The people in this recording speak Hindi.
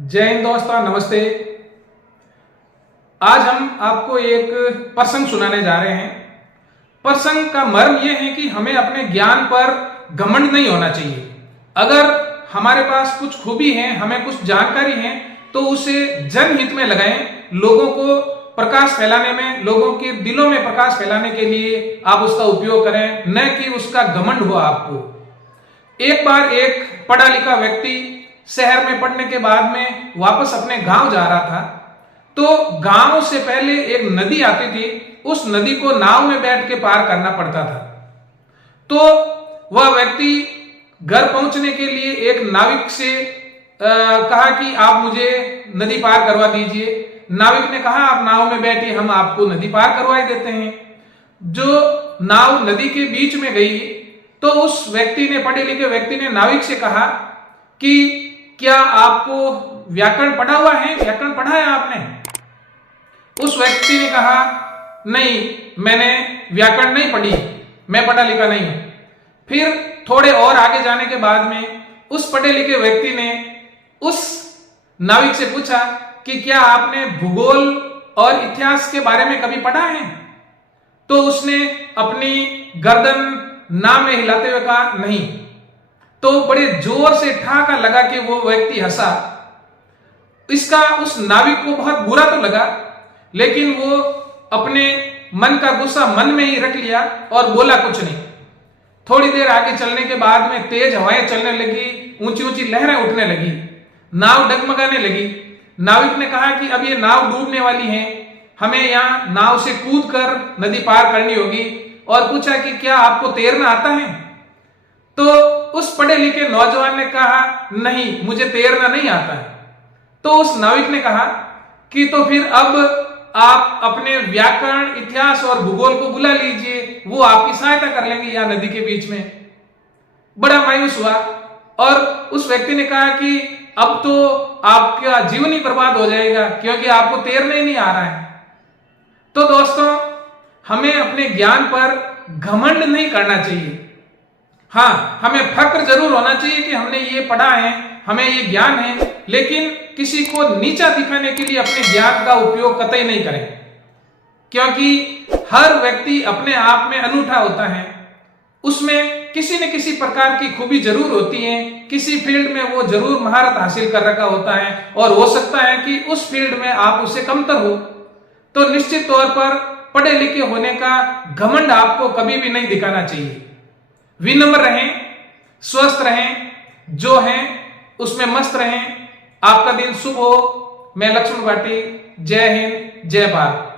जय हिंद दोस्तों, नमस्ते। आज हम आपको एक प्रसंग सुनाने जा रहे हैं। प्रसंग का मर्म यह है कि हमें अपने ज्ञान पर घमंड नहीं होना चाहिए। अगर हमारे पास कुछ खूबी है, हमें कुछ जानकारी है, तो उसे जनहित में लगाएं। लोगों को प्रकाश फैलाने में, लोगों के दिलों में प्रकाश फैलाने के लिए आप उसका उपयोग करें, न कि उसका घमंड हो आपको। एक बार एक पढ़ा लिखा व्यक्ति शहर में पढ़ने के बाद में वापस अपने गांव जा रहा था। तो गांव से पहले एक नदी आती थी, उस नदी को नाव में बैठ के पार करना पड़ता था। तो वह व्यक्ति घर पहुंचने के लिए एक नाविक से कहा कि आप मुझे नदी पार करवा दीजिए। नाविक ने कहा आप नाव में बैठिए, हम आपको नदी पार करवा देते हैं। जो नाव नदी के बीच में गई तो उस व्यक्ति ने, पढ़े लिखे व्यक्ति ने नाविक से कहा कि क्या आपको व्याकरण पढ़ा हुआ है, व्याकरण पढ़ा है आपने? उस व्यक्ति ने कहा नहीं, मैंने व्याकरण नहीं पढ़ी, मैं पढ़ा लिखा नहीं हूं। फिर थोड़े और आगे जाने के बाद में उस पढ़े लिखे व्यक्ति ने उस नाविक से पूछा कि क्या आपने भूगोल और इतिहास के बारे में कभी पढ़ा है? तो उसने अपनी गर्दन ना में हिलाते हुए कहा नहीं। तो बड़े जोर से ठहाका लगा कि वो व्यक्ति हंसा। इसका उस नाविक को बहुत बुरा तो लगा, लेकिन वो अपने मन का गुस्सा मन में ही रख लिया और बोला कुछ नहीं। थोड़ी देर आगे चलने के बाद में तेज हवाएं चलने लगी, ऊंची ऊंची लहरें उठने लगी, नाव डगमगाने लगी। नाविक ने कहा कि अब ये नाव डूबने वाली है, हमें यहां नाव से कूद कर नदी पार करनी होगी। और पूछा कि क्या आपको तैरना आता है? तो उस पढ़े लिखे नौजवान ने कहा नहीं, मुझे तैरना नहीं आता है। तो उस नाविक ने कहा कि तो फिर अब आप अपने व्याकरण, इतिहास और भूगोल को बुला लीजिए, वो आपकी सहायता कर लेंगे यहाँ नदी के बीच में। बड़ा मायूस हुआ और उस व्यक्ति ने कहा कि अब तो आपका जीवन ही बर्बाद हो जाएगा, क्योंकि आपको तैरना ही नहीं आ रहा है। तो दोस्तों, हमें अपने ज्ञान पर घमंड नहीं करना चाहिए। हाँ, हमें फक्र जरूर होना चाहिए कि हमने ये पढ़ा है, हमें ये ज्ञान है, लेकिन किसी को नीचा दिखाने के लिए अपने ज्ञान का उपयोग कतई नहीं करें, क्योंकि हर व्यक्ति अपने आप में अनूठा होता है। उसमें किसी न किसी प्रकार की खूबी जरूर होती है, किसी फील्ड में वो जरूर महारत हासिल कर रखा होता है, और हो सकता है कि उस फील्ड में आप उससे कमतर हो। तो निश्चित तौर पर पढ़े लिखे होने का घमंड आपको कभी भी नहीं दिखाना चाहिए। विनम्र रहें, स्वस्थ रहें, जो हैं उसमें मस्त रहें। आपका दिन शुभ हो। मैं लक्ष्मण भाटी। जय हिंद, जय भारत।